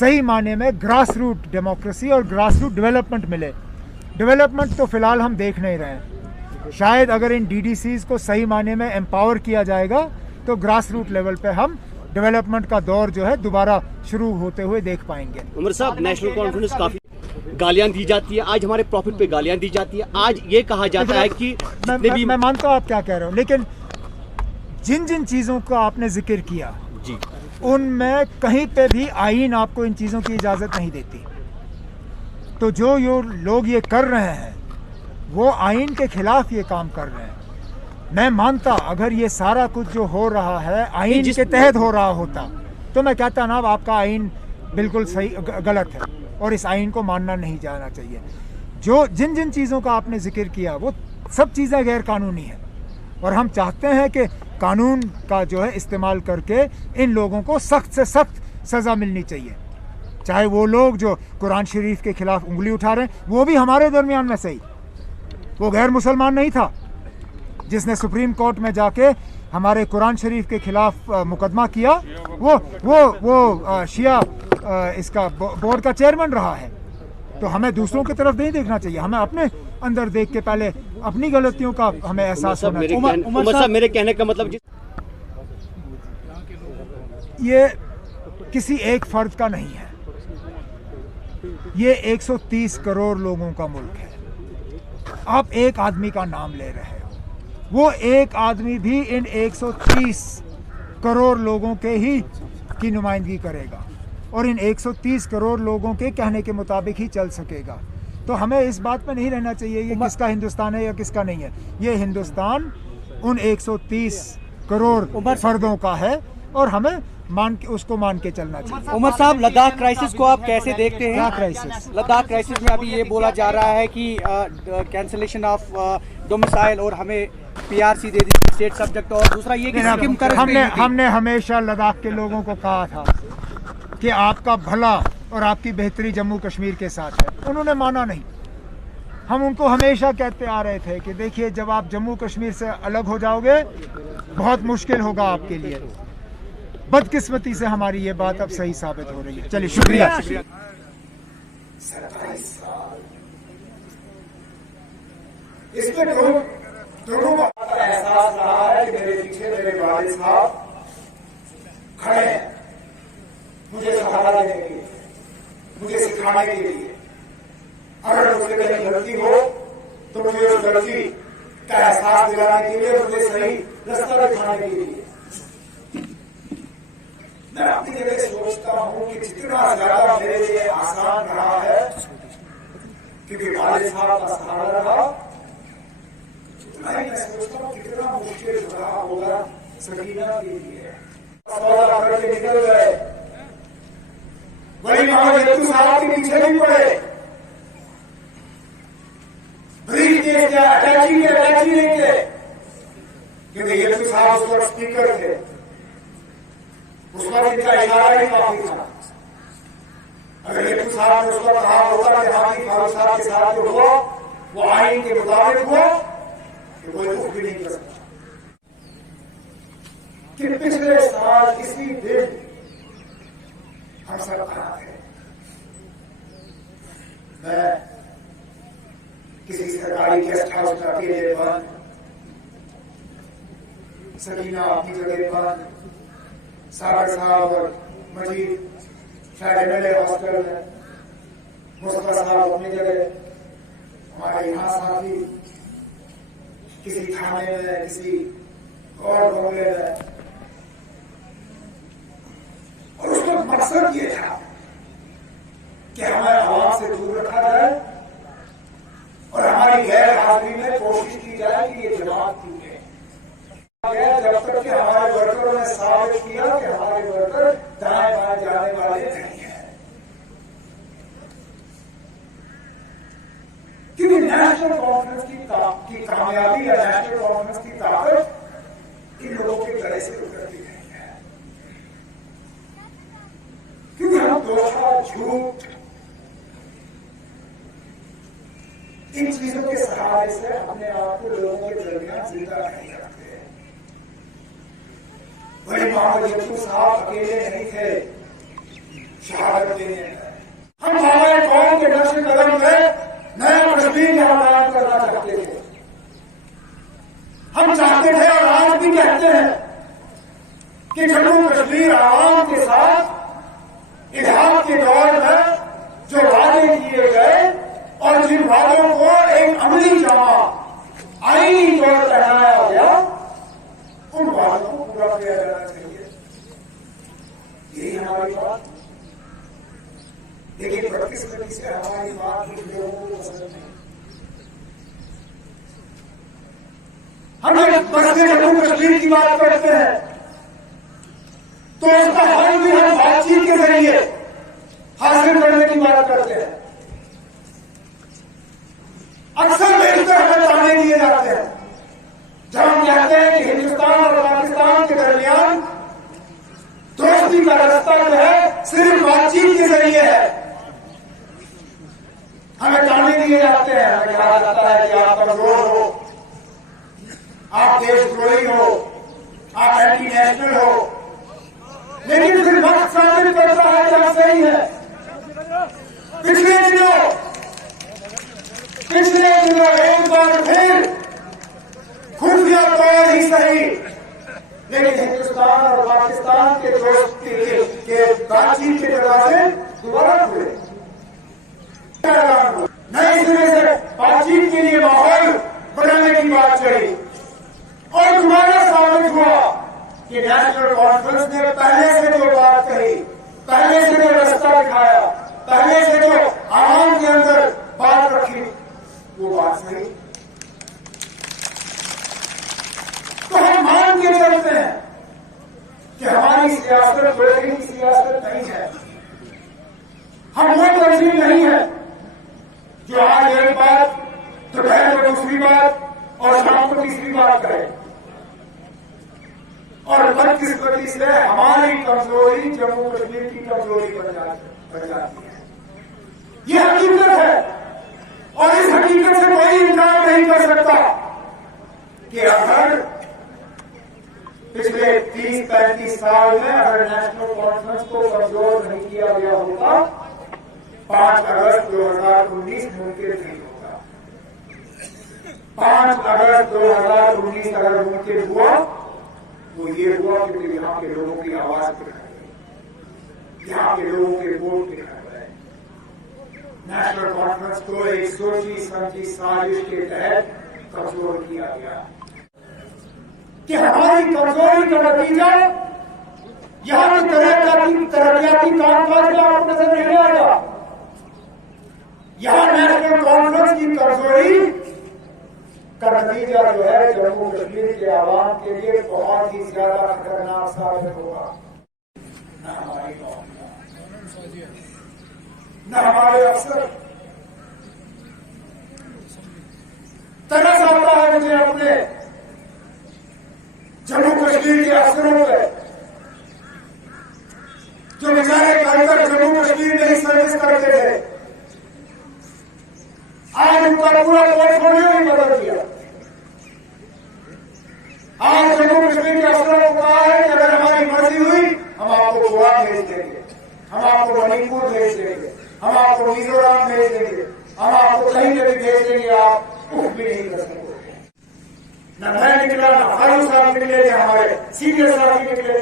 सही माने में ग्रास रूट डेमोक्रेसी और ग्रास रूट डेवलपमेंट मिले। डेवलपमेंट तो फिलहाल हम देख नहीं रहे हैं। शायद अगर इन डीडीसीज को सही माने में एम्पावर किया जाएगा तो ग्रास रूट लेवल पे हम डेवलपमेंट का दौर जो है दोबारा शुरू होते हुए देख पाएंगे। उमर साहब, नेशनल कॉन्फ्रेंस काफी गालियां दी जाती है, आज हमारे प्रॉफिट पे गालियां दी जाती है। आज ये कहा जाता है कि मैं मानता हूँ आप क्या कह रहे हो, लेकिन जिन जिन चीज़ों का आपने जिक्र किया जी, उनमें कहीं पे भी आईन आपको इन चीज़ों की इजाज़त नहीं देती। तो जो लोग ये कर रहे हैं वो आईन के खिलाफ ये काम कर रहे हैं। मैं मानता अगर ये सारा कुछ जो हो रहा है आईन के तहत हो रहा होता तो मैं कहता ना आपका आईन बिल्कुल सही गलत है और इस आईन को मानना नहीं जाना चाहिए। जो जिन जिन चीज़ों का आपने जिक्र किया वो सब चीज़ें गैर कानूनी हैं और हम चाहते हैं कि कानून का जो है इस्तेमाल करके इन लोगों को सख्त से सख्त सज़ा मिलनी चाहिए। चाहे वो लोग जो कुरान शरीफ के खिलाफ उंगली उठा रहे हैं, वो भी हमारे दरमियान में सही, वो गैर मुसलमान नहीं था जिसने सुप्रीम कोर्ट में जाके हमारे कुरान शरीफ के खिलाफ मुकदमा किया। वो शिया इसका बोर्ड का चेयरमैन रहा है। तो हमें दूसरों की तरफ नहीं देखना चाहिए, हमें अपने अंदर देख के पहले अपनी गलतियों का हमें एहसास होना चाहिए। उमर साहब, मेरे कहने का मतलब ये किसी एक फर्द का नहीं है, ये 130 करोड़ लोगों का मुल्क है। आप एक आदमी का नाम ले रहे हो, वो एक आदमी भी इन 130 करोड़ लोगों के ही की नुमाइंदगी करेगा और इन 130 करोड़ लोगों के कहने के मुताबिक ही चल सकेगा। तो हमें इस बात पे नहीं रहना चाहिए ये किसका हिंदुस्तान है या किसका नहीं है। ये हिंदुस्तान उन 130 करोड़ फर्दों का है और हमें उसको मान के चलना चाहिए। उमर साहब, लद्दाख क्राइसिस को आप कैसे देखते हैं? क्या क्राइसिस? लद्दाख क्राइसिस में अभी ये बोला जा रहा है कि कैंसलेशन ऑफ डोमिसाइल और हमें पीआरसी दे दी स्टेट सब्जेक्ट, और दूसरा ये कि हमने हमेशा लद्दाख के लोगों को कहा था कि आपका भला और आपकी बेहतरी जम्मू कश्मीर के साथ है। उन्होंने माना नहीं। हम उनको हमेशा कहते आ रहे थे कि देखिए जब आप जम्मू कश्मीर से अलग हो जाओगे बहुत मुश्किल होगा आपके लिए। बदकिस्मती से हमारी ये बात अब सही साबित हो रही है। चलिए शुक्रिया। 27 साल इसमें दोनों बात का एहसास रहा है कि मेरे पीछे मेरे वालिद साहब खड़े हैं मुझे सहारा देने के लिए, मुझे सिखाने के लिए। अगर मुझसे कहीं गलती हो तो मुझे उस गलती का एहसास दिलाने के लिए, मुझे सही रास्ता दिखाने के लिए। मैं अपनी जगह सोचता हूं कि जितना ज्यादा मेरे लिए आसान रहा है क्योंकि वालिद साहब का सहारा रहा, उतना ही मैं सोचता हूं कितना मुश्किल रहा होगा सकीना के लिए। सौदा करके निकल गए, वही मोहम्मद साहब के पीछे नहीं पड़े। ब्रीफ केस क्या अटैची नहीं थे क्योंकि ये साहब उस वक्त स्पीकर थे। उस वक्त इनका इशारा ही काफी था। अगर ये साहब ने उस वक्त कहा होता कि हाजी फारूक साहब के साथ जो हो वो आईन के मुताबिक हो तो कोई दुख भी नहीं कर सकता। कि पिछले साल इसी दिन हम सब कहा थे, मैं किसी सरकारी गेस्ट हाउस का अकेले बंद, सकीना अपनी जगह बंद, सागर साहब और मजीद शायद एमएलए हॉस्टल है, मुस्तफा साहब अपनी जगह, हमारे यहाँ साथी किसी थाने में, किसी और बंगले में। और उसका मकसद ये था कि हमें आवाम से दूर रखा जाए और हमारी गैर हाजिरी में कोशिश की जाए कि ये जमात टूटे। जब तक कि हमारे वर्करों ने साबित किया कि हमारे वर्कर दाएं बाएं जाने वाले नहीं है। क्योंकि नेशनल कॉन्फ्रेंस की कामयाबी या नेशनल कॉन्फ्रेंस की ताकत इन लोगों के गले से उतरती नहीं है। क्योंकि हम धोखा, झूठ, इन चीजों के सहारे से अपने आप को लोगों के दरमियान जिंदा नहीं रखते। वही मोहम्मद यकूब साहब अकेले नहीं थे, शहादत देने हैं। हम हमारे कौम के नक्शे कदम में नया कश्मीर यहाँ कायम करना चाहते थे। हम चाहते थे और आज भी कहते हैं कि जम्मू कश्मीर आवाम के साथ इतिहास के दौर में जो वादे किए गए और जिन वादों को एक अमली जामा आईनी तौर पर पहनाया गया, उन वादों को पूरा किया जाना चाहिए। यही हमारी बात। लेकिन बदकिस्मती से हमारी बात कुछ लोगों को पसंद नहीं। हम बस जम्मू कश्मीर की बात करते हैं तो उसका हल भी हम बातचीत के जरिए हासिल करने की बात करते हैं। अक्सर बेशतर हमें ताने दिए जाते हैं जब हम कहते हैं कि हिंदुस्तान और पाकिस्तान के दरमियान दोस्ती का रास्ता जो है सिर्फ बातचीत के जरिए है। हमें ताने दिए जाते हैं, हमें कहा जाता है कि आप कमजोर हो, आप देशद्रोही हो, आप एंटी नेशनल हो। लेकिन फिर वक्त साबित करता है कि आप सही है। पिछले दिनों एक बार फिर खुफिया तौर ही सही, लेकिन हिंदुस्तान और पाकिस्तान के दोस्ती के बातचीत के दरवाजे दोबारा खुले। नए सिरे से बातचीत के लिए माहौल बनाने की बात चली और दोबारा साबित हुआ कि नेशनल कॉन्फ्रेंस ने पहले से जो बात कही, पहले से जो रास्ता दिखाया, पहले से जो आवाम के अंदर बात रखी, वो बात सही। तो हम मान के चलते हैं कि हमारी सियासत बदलने की सियासत नहीं है। हम वो तंजीम नहीं है जो आज एक बात, दोपहर को दूसरी बात और शाम को तीसरी बात करे। और बदकिस्मती से हमारी कमजोरी जम्मू कश्मीर की कमजोरी बन जाती है। ये हकीकत है और इस हकीकत से कोई इनकार नहीं कर सकता कि अगर पिछले 30-35 साल में अगर नेशनल कॉन्फ्रेंस को कमजोर नहीं किया गया होता, 5 अगस्त 2019 मुमकिन नहीं होता। 5 अगस्त 2019 अगर मुमकिन हुआ तो ये हुआ कि यहाँ के लोगों की आवाज दिखाई गई, यहाँ के लोगों के वोट दिखाए गए। नेशनल कॉन्फ्रेंस को एक सोची समझी साजिश के तहत कमजोर किया गया कि हमारी कमजोरी का नतीजा यहाँ की तरक्याती कामकाज का आपको नजर नहीं आएगा। यहाँ नेशनल कॉन्फ्रेंस की कमजोरी का नतीजा जो है जम्मू कश्मीर के आवाम के लिए बहुत ही ज्यादा खतरनाक साबित होगा। न हमारी कौम, न हमारे अफसर। तरस आता है मुझे अपने जम्मू कश्मीर के अफसरों पे जो बेचारे कर जम्मू कश्मीर में ही सर्विस करते थे, आज उनका पूरा पोर्टफोलियो ही बदल दिया। आज जम्मू कश्मीर के अफसरों को कहा है कि अगर हमारी मर्जी हुई हम आपको गोवा भेज देंगे, हम आपको मणिपुर भेज देंगे, हम आपको मिजोरम भेज देंगे, हम आपको कहीं भी भेज देंगे, आप कुछ भी नहीं कर सकते। न मैं निकला, न फारूक साहब निकले, न हमारे सीनियर साथी निकले।